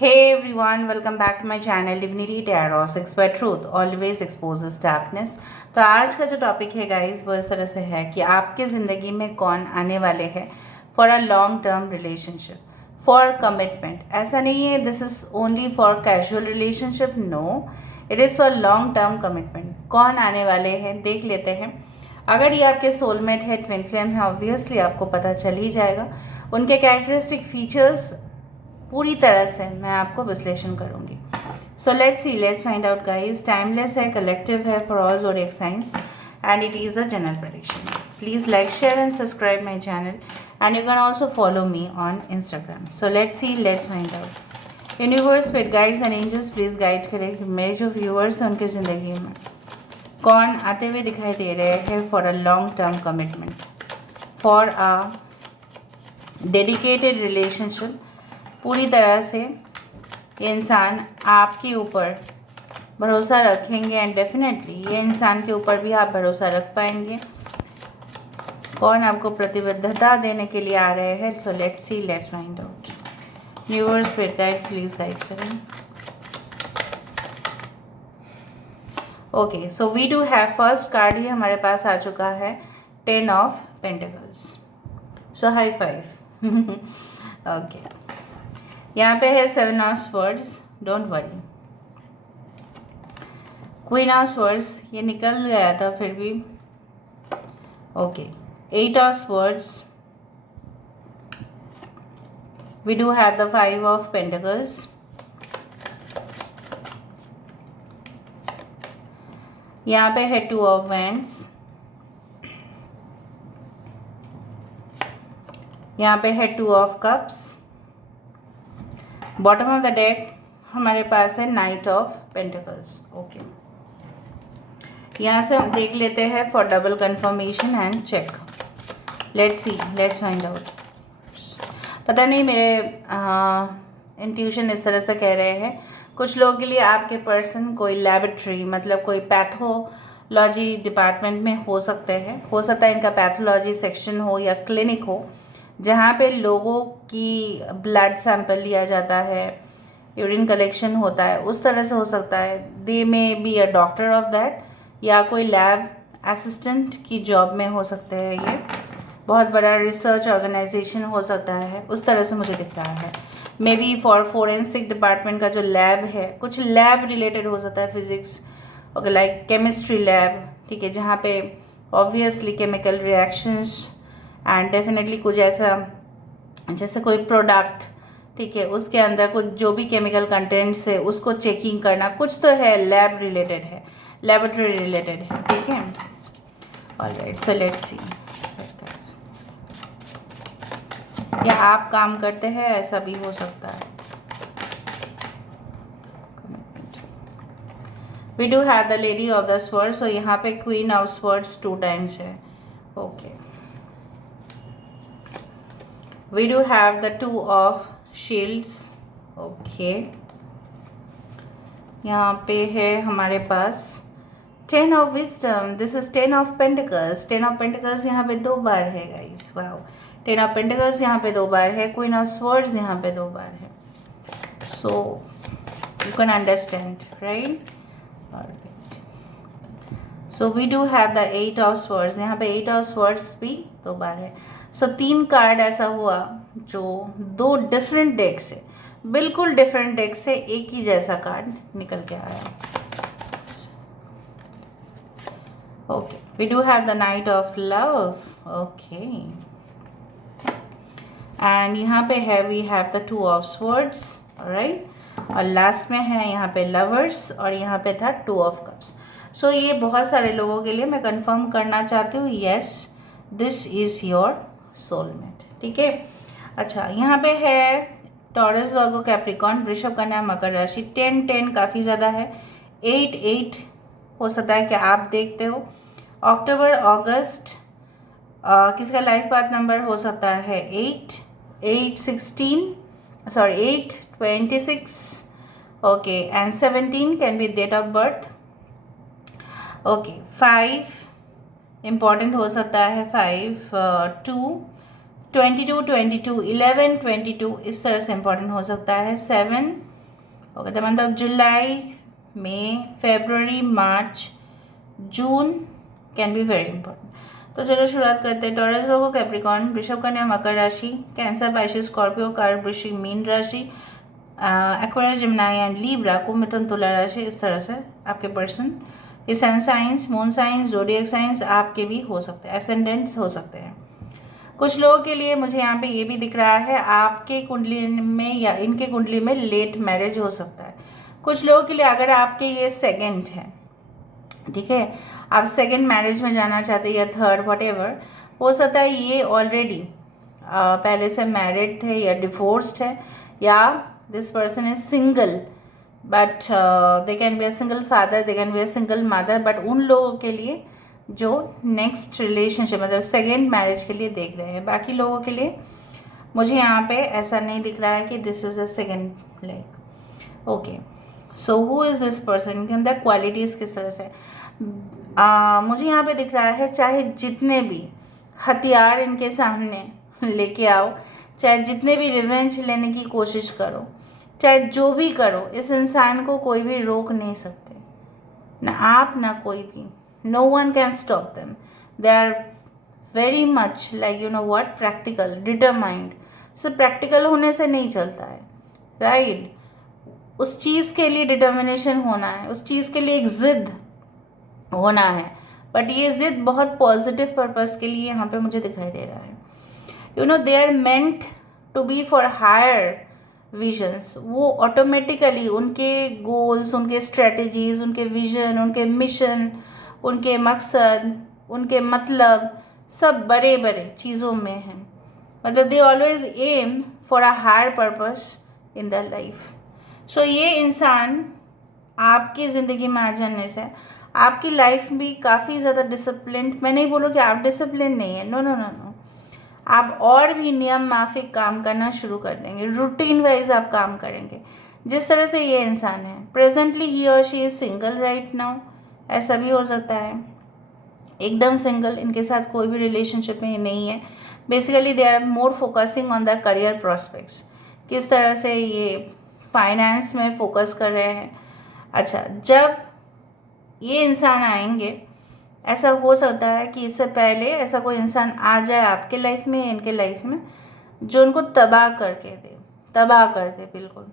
Hey everyone, welcome back to my channel Divinity Tarot 6 by Truth always exposes darkness। तो आज का जो topic है गाइस वो इस तरह से है कि आपके ज़िंदगी में कौन आने वाले हैं for a long term relationship, for commitment. ऐसा नहीं है this is only for casual relationship, no, it is for long term commitment. कौन आने वाले हैं देख लेते हैं। अगर ये आपके सोलमेट है, ट्विन फ्लेम है, ऑब्वियसली आपको पता चल ही जाएगा। उनके कैरेक्टरिस्टिक फीचर्स पूरी तरह से मैं आपको विश्लेषण करूंगी। So let's find out guys. Timeless है, कलेक्टिव है for all zodiac signs and it is a general prediction. Please like, share and subscribe my channel and you can also follow me on Instagram. So let's find out. Universe, spirit guides and angels please guide करें कि मेरे जो viewers हैं उनकी ज़िंदगी में कौन आते हुए दिखाई दे रहे हैं for a long term commitment, for a dedicated relationship. पूरी तरह से ये इंसान आपके ऊपर भरोसा रखेंगे एंड डेफिनेटली ये इंसान के ऊपर भी आप भरोसा रख पाएंगे। कौन आपको प्रतिबद्धता देने के लिए आ रहे हैं। So let's find out. Viewers, spirit guides please guide करें। Okay, so we do have first card ही हमारे पास आ चुका है, 10 of pentacles. So high five. Okay, यहाँ पे है 7 of swords, don't worry. Queen of swords, ये निकल गया था फिर भी। Okay, 8 of swords, we do have the 5 of pentacles. यहाँ पे है 2 ऑफ वैंड्स, यहाँ पे है 2 of cups. Bottom of the deck हमारे पास है नाइट ऑफ पेंटिकल्स। ओके, यहाँ से हम देख लेते हैं for double confirmation and check. Let's find out. पता नहीं, मेरे इंट्यूशन इस तरह से कह रहे हैं कुछ लोगों के लिए आपके पर्सन कोई लैबोरेटरी, मतलब कोई पैथोलॉजी डिपार्टमेंट में हो सकते हैं। हो सकता है इनका पैथोलॉजी सेक्शन हो या क्लिनिक हो जहाँ पे लोगों की ब्लड सैंपल लिया जाता है, यूरिन कलेक्शन होता है, उस तरह से हो सकता है। They may be a doctor of that, या कोई लैब असिस्टेंट की जॉब में हो सकते हैं। ये बहुत बड़ा रिसर्च ऑर्गेनाइजेशन हो सकता है, उस तरह से मुझे दिख रहा है। May be for forensic department का जो लैब है, कुछ लैब रिलेटेड हो सकता है, physics okay, like chemistry lab, ठीक है, जहाँ पे obviously chemical reactions and definitely कुछ ऐसा जैसे कोई प्रोडक्ट, ठीक है, उसके अंदर कुछ जो भी केमिकल कंटेंट्स है उसको चेकिंग करना, कुछ तो है, लैब रिलेटेड है, लेबोरेटरी रिलेटेड है, ठीक है। Alright, so let's see. या आप काम करते हैं, ऐसा भी हो सकता है। We do have the lady of the swords, so यहाँ पे क्वीन ऑफ स्वर्ड्स 2 टाइम्स है। Okay, we do have the 2 of shields. Okay, यहाँ पे है हमारे पास 10 of wisdom, this is 10 of pentacles. 10 of pentacles यहाँ पे 2 बार है गाइस, वाओ। 10 ऑफ पेंटिकल्स यहाँ पे 2 बार है, क्वीन ऑफ स्वर्ड्स यहाँ पे 2 बार है। So you can understand, right? So we do have the 8 of swords, यहाँ पे 8 ऑफ स्वर्ड्स भी 2 बार है। सो 3 कार्ड ऐसा हुआ जो 2 डिफरेंट डेक से, बिल्कुल डिफरेंट डेक से एक ही जैसा कार्ड निकल के आया। Okay, we do have the knight of love. Okay, and यहाँ पे है we have the 2 of swords, right, और लास्ट में है यहाँ पे लवर्स और यहाँ पे था 2 ऑफ कप्स। सो ये बहुत सारे लोगों के लिए मैं कंफर्म करना चाहती हूँ, yes this is your soulmate, ठीक है। अच्छा, यहाँ पे है टॉरस, वर्गो, कैप्रिकॉर्न, वृषभ, कन्या, मकर राशि। 10 काफ़ी ज़्यादा है। 8 हो सकता है कि आप देखते हो। अक्टूबर, अगस्त, किसका लाइफ पाथ नंबर हो सकता है 826, okay, and 17 can be date of birth. Okay, 5 important हो सकता है, 5, 2, 22, 11, 22 इस तरह से इम्पॉर्टेंट हो सकता है। 7 okay, the month of July, May, February, March, June can be very important. तो चलो शुरुआत करते हैं। टॉरस, वर्गो, कैप्रिकॉर्न, वृषभ, कन्या, मकर राशि, कैंसर, पाइसेस, स्कॉर्पियो, कर्क, वृश्चिक, मीन राशि, एक्वेरियस, जिम्नाई एंड लीब्रा, कुंभ, मिथुन, तुला राशि। इस तरह से आपके पर्सन, ये sun science, moon science, zodiac science आपके भी हो सकते हैं, एसेंडेंट्स हो सकते हैं। कुछ लोगों के लिए मुझे यहाँ पे ये भी दिख रहा है, आपके कुंडली में या इनके कुंडली में लेट मैरिज हो सकता है। कुछ लोगों के लिए अगर आपके ये सेकंड है, ठीक है, आप सेकंड मैरिज में जाना चाहते हैं या थर्ड, व्हाटएवर, हो सकता है ये ऑलरेडी पहले से मैरिड थे या डिवोर्स्ड है, या this person is single, but they can be a single father, they can be a single mother, but उन लोगों के लिए जो नेक्स्ट रिलेशनशिप मतलब सेकेंड मैरिज के लिए देख रहे हैं। बाकी लोगों के लिए मुझे यहाँ पे ऐसा नहीं दिख रहा है कि this is the second like. Okay, so who is this person, के अंदर क्वालिटीज़ किस तरह से मुझे यहाँ पे दिख रहा है, चाहे जितने भी हथियार इनके सामने लेके आओ, चाहे जितने भी रिवेंज लेने की कोशिश करो, चाहे जो भी करो, इस इंसान को कोई भी रोक नहीं सकते, ना आप ना कोई भी। No one can stop them. They are very much like you know what, practical, determined. So practical होने से नहीं चलता है, right? उस चीज़ के लिए डिटर्मिनेशन होना है, उस चीज़ के लिए एक ज़िद होना है, बट ये ज़िद बहुत पॉजिटिव पर्पस के लिए यहाँ पे मुझे दिखाई दे रहा है। You know they are meant to be for higher visions. वो ऑटोमेटिकली उनके गोल्स, उनके स्ट्रेटजीज, उनके विजन, उनके मिशन, उनके मकसद, उनके मतलब सब बड़े बड़े चीज़ों में हैं। मतलब they always aim for a higher purpose in the life. So ये इंसान आपकी ज़िंदगी में आ जाने से आपकी लाइफ भी काफ़ी ज़्यादा डिसिप्लिन, मैं नहीं बोलूँ कि आप डिसिप्लिन नहीं है, नो नो नो नो, आप और भी नियम माफिक काम करना शुरू कर देंगे, रूटीन वाइज आप काम करेंगे। जिस तरह से ये इंसान है, प्रेजेंटली ही और she is single right now, ऐसा भी हो सकता है, एकदम सिंगल, इनके साथ कोई भी रिलेशनशिप में नहीं है। Basically they are more focusing on the career prospects, किस तरह से ये फाइनेंस में फोकस कर रहे हैं। अच्छा, जब ये इंसान आएंगे, ऐसा हो सकता है कि इससे पहले ऐसा कोई इंसान आ जाए आपके लाइफ में, इनके लाइफ में, जो उनको तबाह करके दे, तबाह कर दे, बिल्कुल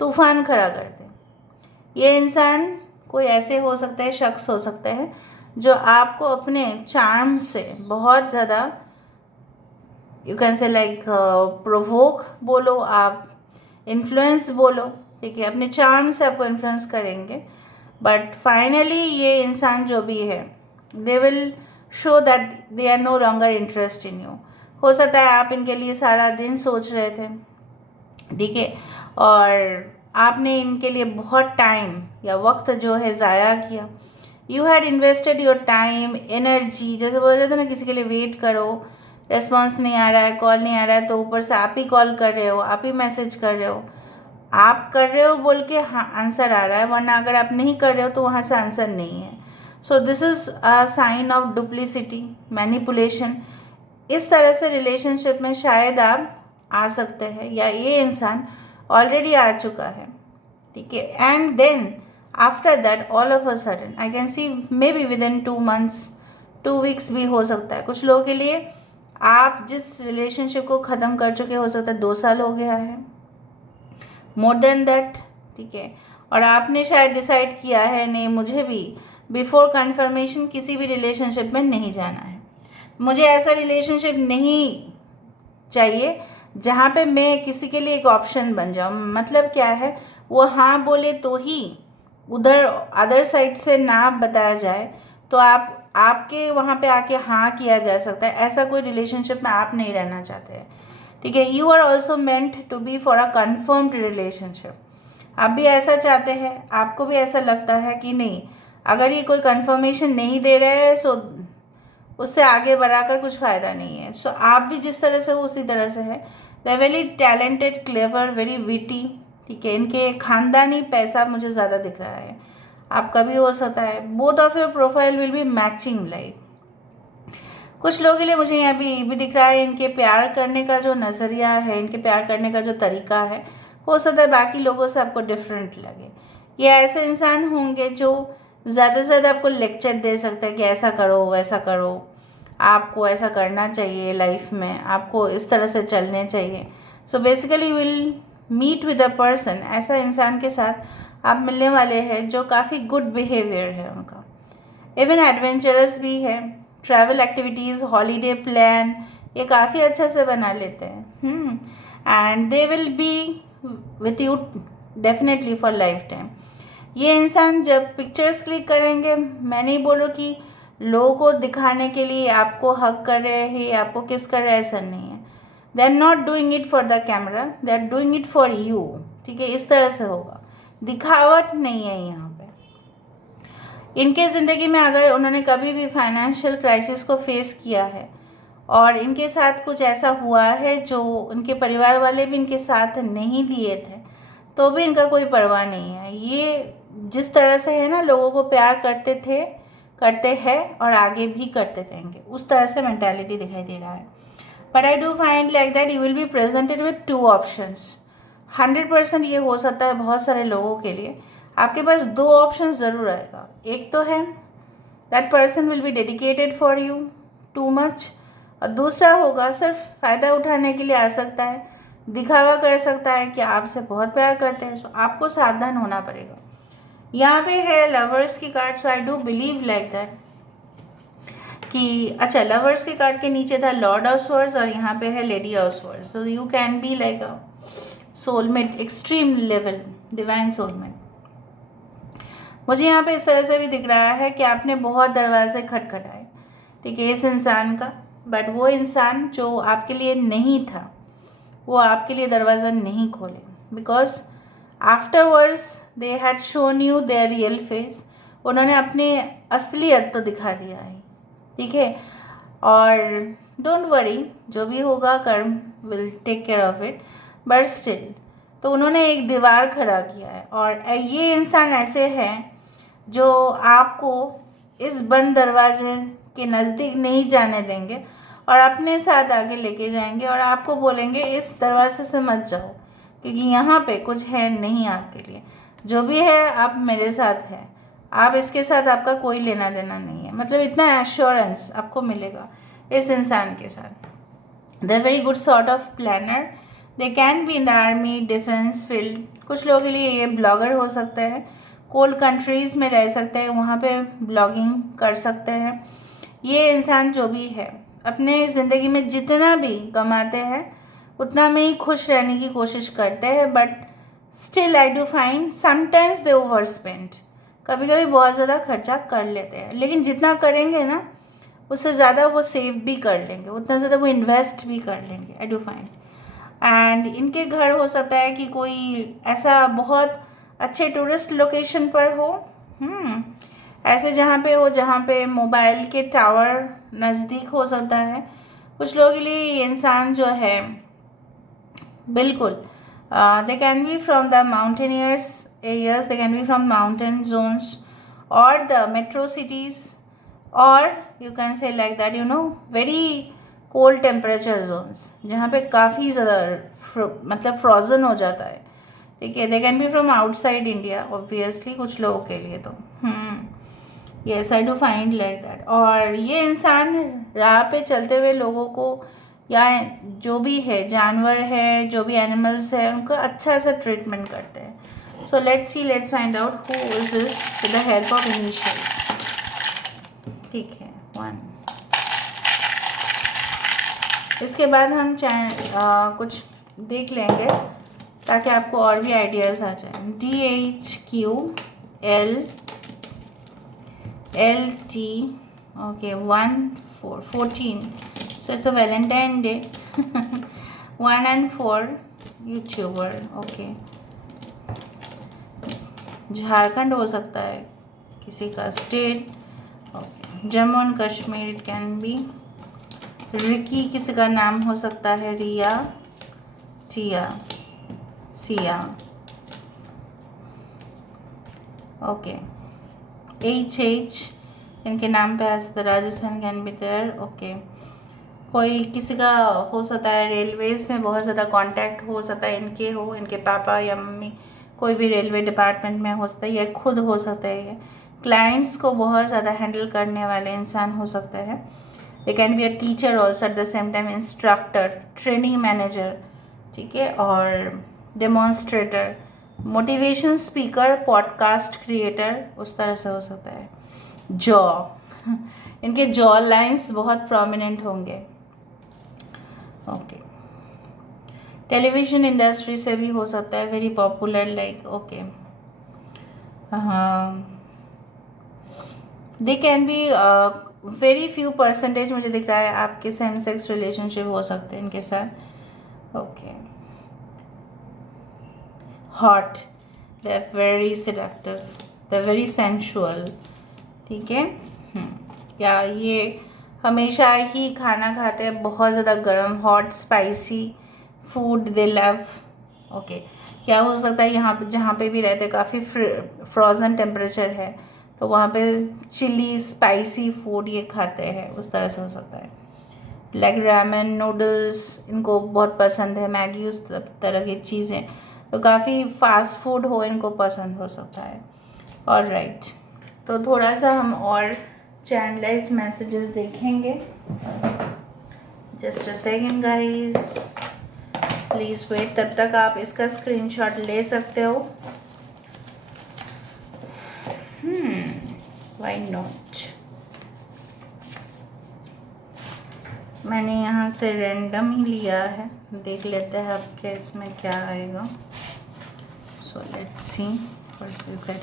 तूफान खड़ा कर दे। ये इंसान कोई ऐसे हो सकता है, शख्स हो सकता है जो आपको अपने चार्म से बहुत ज़्यादा, you can say like provoke बोलो, आप इन्फ्लुएंस बोलो, ठीक है, अपने चार्म से आपको इन्फ्लुएंस करेंगे। बट फाइनली ये इंसान जो भी है, they will show that they are no longer interest in you. हो सकता है आप इनके लिए सारा दिन सोच रहे थे, ठीक है, और आपने इनके लिए बहुत टाइम या वक्त जो है ज़ाया किया। You had invested your time, energy, जैसे बोला जाता है ना, किसी के लिए वेट करो, रेस्पॉन्स नहीं आ रहा है, कॉल नहीं आ रहा है, तो ऊपर से आप ही कॉल कर रहे हो, आप ही मैसेज कर रहे हो, आप कर रहे हो बोल के हाँ आंसर आ रहा है, वरना अगर आप नहीं कर रहे हो तो वहाँ से आंसर नहीं है। So this is a sign of duplicity, manipulation. इस तरह से रिलेशनशिप में शायद आप आ सकते हैं, या ये इंसान ऑलरेडी आ चुका है, ठीक है। And then after that all of a sudden I can see maybe within 2 months, 2 weeks भी हो सकता है। कुछ लोगों के लिए आप जिस रिलेशनशिप को ख़त्म कर चुके हो सकता है 2 साल हो गया है, मोर देन दैट, ठीक है, और आपने शायद डिसाइड किया है नहीं, मुझे भी बिफोर कन्फर्मेशन किसी भी रिलेशनशिप में नहीं जाना है, मुझे ऐसा रिलेशनशिप नहीं चाहिए जहाँ पे मैं किसी के लिए एक ऑप्शन बन जाऊँ। मतलब क्या है, वो हाँ बोले तो ही उधर अदर साइड से ना बताया जाए तो आपके वहाँ पे आके हाँ किया जा सकता है। ऐसा कोई रिलेशनशिप में आप नहीं रहना चाहते हैं, ठीक है। You are also meant to be for a confirmed relationship. आप भी ऐसा चाहते हैं, आपको भी ऐसा लगता है कि नहीं, अगर ये कोई कन्फर्मेशन नहीं दे रहे हैं सो उससे आगे बढ़ाकर कुछ फ़ायदा नहीं है। सो आप भी जिस तरह से हो उसी तरह से है। They are very talented, clever, very witty, ठीक है। इनके खानदानी पैसा मुझे ज़्यादा दिख रहा है, आपका भी हो सकता है। Both of your profile will be matching like. कुछ लोगों के लिए मुझे यहाँ भी दिख रहा है, इनके प्यार करने का जो नज़रिया है, इनके प्यार करने का जो तरीका है, हो सकता है बाकी लोगों से आपको डिफरेंट लगे। ये ऐसे इंसान होंगे जो ज़्यादा से ज़्यादा आपको लेक्चर दे सकते हैं कि ऐसा करो वैसा करो, आपको ऐसा करना चाहिए लाइफ में, आपको इस तरह से चलने चाहिए। So basically you will meet with a person, ऐसा इंसान के साथ आप मिलने वाले हैं जो काफ़ी गुड बिहेवियर है उनका, इवन एडवेंचरस भी है। ट्रैवल एक्टिविटीज़, हॉलीडे प्लान ये काफ़ी अच्छा से बना लेते हैं। And they will be with you definitely for life time. ये इंसान जब पिक्चर्स क्लिक करेंगे, मैं नहीं बोलूँ कि लोगों को दिखाने के लिए आपको हक कर रहे हैं, आपको किस कर रहे हैं, ऐसा नहीं है। They are not doing it for the camera, they are doing it for you. ठीक है, इस तरह से होगा, दिखावट नहीं है यहाँ पे। इनके ज़िंदगी में अगर उन्होंने कभी भी फाइनेंशियल क्राइसिस को फेस किया है और इनके साथ कुछ ऐसा हुआ है जो उनके परिवार वाले भी इनके साथ नहीं दिए थे, तो भी इनका कोई परवाह नहीं है। ये जिस तरह से है ना, लोगों को प्यार करते थे, करते हैं और आगे भी करते रहेंगे, उस तरह से मेंटालिटी दिखाई दे रहा है। But I do find like that you will be presented with 2 options. 100% ये हो सकता है बहुत सारे लोगों के लिए आपके पास 2 ऑप्शन ज़रूर आएगा। एक तो है that person will be dedicated for you too much, और दूसरा होगा सिर्फ फ़ायदा उठाने के लिए आ सकता है, दिखावा कर सकता है कि आपसे बहुत प्यार करते हैं। सो आपको सावधान होना पड़ेगा। यहाँ पे है लवर्स की card. So I do believe like that कि अच्छा, लवर्स के कार्ड के नीचे था लॉर्ड ऑफ स्वॉर्ड्स और यहाँ पे है lady of swords. So you can be like a soulmate, extreme level, divine soulmate. मुझे यहाँ पे इस तरह से भी दिख रहा है कि आपने बहुत दरवाजे खटखटाए, ठीक है, इस इंसान का, बट वो इंसान जो आपके लिए नहीं था वो आपके लिए दरवाज़ा नहीं खोले, because afterwards they had shown you there real face. उन्होंने अपने असलियत तो दिखा दिया है, ठीक है। और डोंट वरी, जो भी होगा karma will take care of it, but still तो उन्होंने एक दीवार खड़ा किया है। और ये इंसान ऐसे हैं जो आपको इस बंद दरवाजे के नज़दीक नहीं जाने देंगे और अपने साथ आगे लेके जाएंगे और आपको बोलेंगे इस दरवाजे से मत जाओ, क्योंकि यहाँ पे कुछ है नहीं आपके लिए। जो भी है आप मेरे साथ हैं, आप इसके साथ आपका कोई लेना देना नहीं है। मतलब इतना एश्योरेंस आपको मिलेगा इस इंसान के साथ। They are very good sort of planner. They can be in the army, defence field. कुछ लोगों के लिए ये ब्लॉगर हो सकते हैं, कोल्ड कंट्रीज़ में रह सकते हैं, वहाँ पे ब्लॉगिंग कर सकते हैं। ये इंसान जो भी है अपने ज़िंदगी में जितना भी कमाते हैं उतना में ही खुश रहने की कोशिश करते हैं, but still I do find sometimes they over spend. कभी कभी बहुत ज़्यादा खर्चा कर लेते हैं, लेकिन जितना करेंगे ना उससे ज़्यादा वो सेव भी कर लेंगे, उतना ज़्यादा वो इन्वेस्ट भी कर लेंगे, आई डू फाइंड। एंड इनके घर हो सकता है कि कोई ऐसा बहुत अच्छे टूरिस्ट लोकेशन पर हो, ऐसे जहाँ पे हो जहाँ पे मोबाइल के टावर नज़दीक हो सकता है। कुछ लोगों के लिए ये इंसान जो है बिल्कुल, they can be from the mountaineers areas, they can be from mountain zones और द मेट्रो सिटीज़, और you can say like that you know very cold temperature zones जहाँ पे काफ़ी ज़्यादा मतलब फ्रोज़न हो जाता है, ठीक है। दे can be from outside India obviously, कुछ लोगों के लिए तो yes I do find like that. और ये इंसान राह पे चलते हुए लोगों को या जो भी है जानवर है, जो भी एनिमल्स है, उनका अच्छा सा ट्रीटमेंट करते हैं। So let's see, let's find out who is this with the help of initials, ठीक है। 1, इसके बाद हम कुछ देख लेंगे ताकि आपको और भी आइडियाज़ आ जाए। DHQLLT, okay, 14, so it's a Valentine Day. 1 and 4 YouTuber, okay. Jharkhand हो सकता है किसी का state, okay. Jammu and Kashmir it can be. Ricky किसी का नाम हो सकता है, रिया, टिया, सिया, ओके। HH इनके नाम पे आज Rajasthan can be there, okay. कोई किसी का हो सकता है रेलवेज़ में बहुत ज़्यादा कांटेक्ट हो सकता है, इनके हो, इनके पापा या मम्मी कोई भी रेलवे डिपार्टमेंट में हो सकता है, या खुद हो सकता है। ये क्लाइंट्स को बहुत ज़्यादा हैंडल करने वाले इंसान हो सकते हैं। दे can be a teacher also at the same time, instructor, training manager, ठीक है, और demonstrator, motivation speaker, podcast creator, उस तरह से हो सकता है। जॉ इनके जॉ लाइन्स बहुत प्रोमिनेंट होंगे। ओके, टेलीविज़न इंडस्ट्री से भी हो सकता है, very popular, like okay. They can be very few percentage मुझे दिख रहा है आपके सेम सेक्स रिलेशनशिप हो सकते हैं इनके साथ। Okay, hot, they are very seductive, they are very sensual, ठीक है। या ये हमेशा ही खाना खाते हैं बहुत ज़्यादा गर्म, हॉट स्पाइसी फूड दे लव। ओके, क्या हो सकता है यहाँ पे जहाँ पे भी रहते काफ़ी फ्रोज़न टेम्परेचर है, तो वहाँ पे चिली स्पाइसी फूड ये खाते हैं, उस तरह से हो सकता है। लाइक रामेन, नूडल्स इनको बहुत पसंद है, मैगी, उस तरह की चीज़ें, तो काफ़ी फास्ट फूड हो इनको पसंद हो सकता है। और राइट, तो थोड़ा सा हम और चैनलाइज्ड मैसेजेस देखेंगे। Just a second guys, please wait, तब तक आप इसका स्क्रीनशॉट ले सकते हो। Why not. मैंने यहाँ से रैंडम ही लिया है, देख लेते हैं आपके इसमें क्या आएगा। सो लेट्स सी, फर्स्ट इसका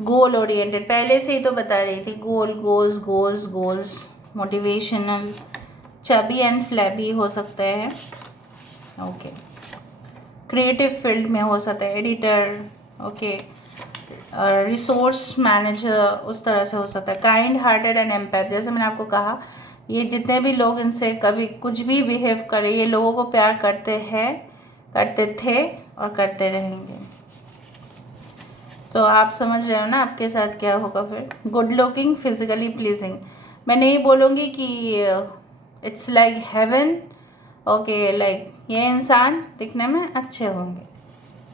गोल ओरिएंटेड, पहले से ही तो बता रही थी, goal, goals, goals, goals, motivational, chubby and flabby हो सकते हैं। ओके, क्रिएटिव फील्ड में हो सकता है, एडिटर, ओके, रिसोर्स मैनेजर, उस तरह से हो सकता है। काइंड हार्टेड एंड एम्पैथ, जैसे मैंने आपको कहा, ये जितने भी लोग इनसे कभी कुछ भी बिहेव करें, ये लोगों को प्यार करते हैं, करते थे और करते रहेंगे। तो आप समझ रहे हो ना आपके साथ क्या होगा फिर। गुड लुकिंग, फिजिकली प्लीजिंग, मैं नहीं बोलूँगी कि it's like heaven, okay, like ये इंसान दिखने में अच्छे होंगे।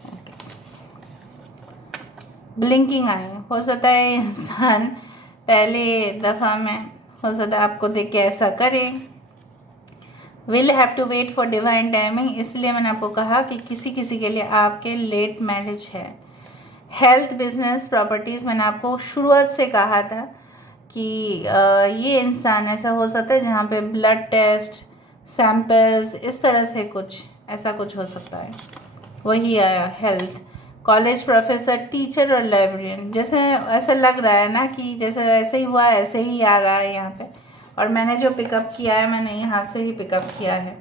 ओके, ब्लिंकिंग आई, हो सकता है इंसान पहले दफ़ा में हो सकता है आपको देख के ऐसा करे। Will have to wait for divine timing, इसलिए मैंने आपको कहा कि किसी किसी के लिए आपके लेट मैरिज है। हेल्थ, बिजनेस, प्रॉपर्टीज़, मैंने आपको शुरुआत से कहा था कि ये इंसान ऐसा हो सकता है जहाँ पे ब्लड टेस्ट, सैंपल्स, इस तरह से कुछ ऐसा कुछ हो सकता है, वही आया। हेल्थ, कॉलेज प्रोफेसर, टीचर और लाइब्रेरियन, जैसे ऐसा लग रहा है ना कि जैसे ऐसे ही हुआ ऐसे ही आ रहा है यहाँ पे, और मैंने जो पिकअप किया है मैंने यहाँ से ही पिकअप किया है।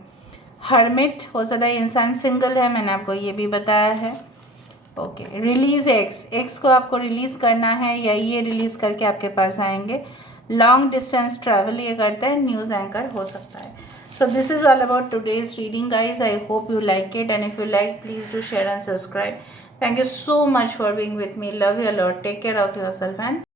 हर्मिट, हो सकता है इंसान सिंगल है, मैंने आपको ये भी बताया है। ओके, रिलीज़ एक्स को आपको रिलीज़ करना है या ये रिलीज़ करके आपके पास आएंगे। लॉन्ग डिस्टेंस ट्रैवल ये करते हैं, न्यूज़ एंकर हो सकता है। So this is all about today's reading, guys. I hope you like it, and if you like, please do share and subscribe. Thank you so much for being with me. Love you a lot. Take care of yourself and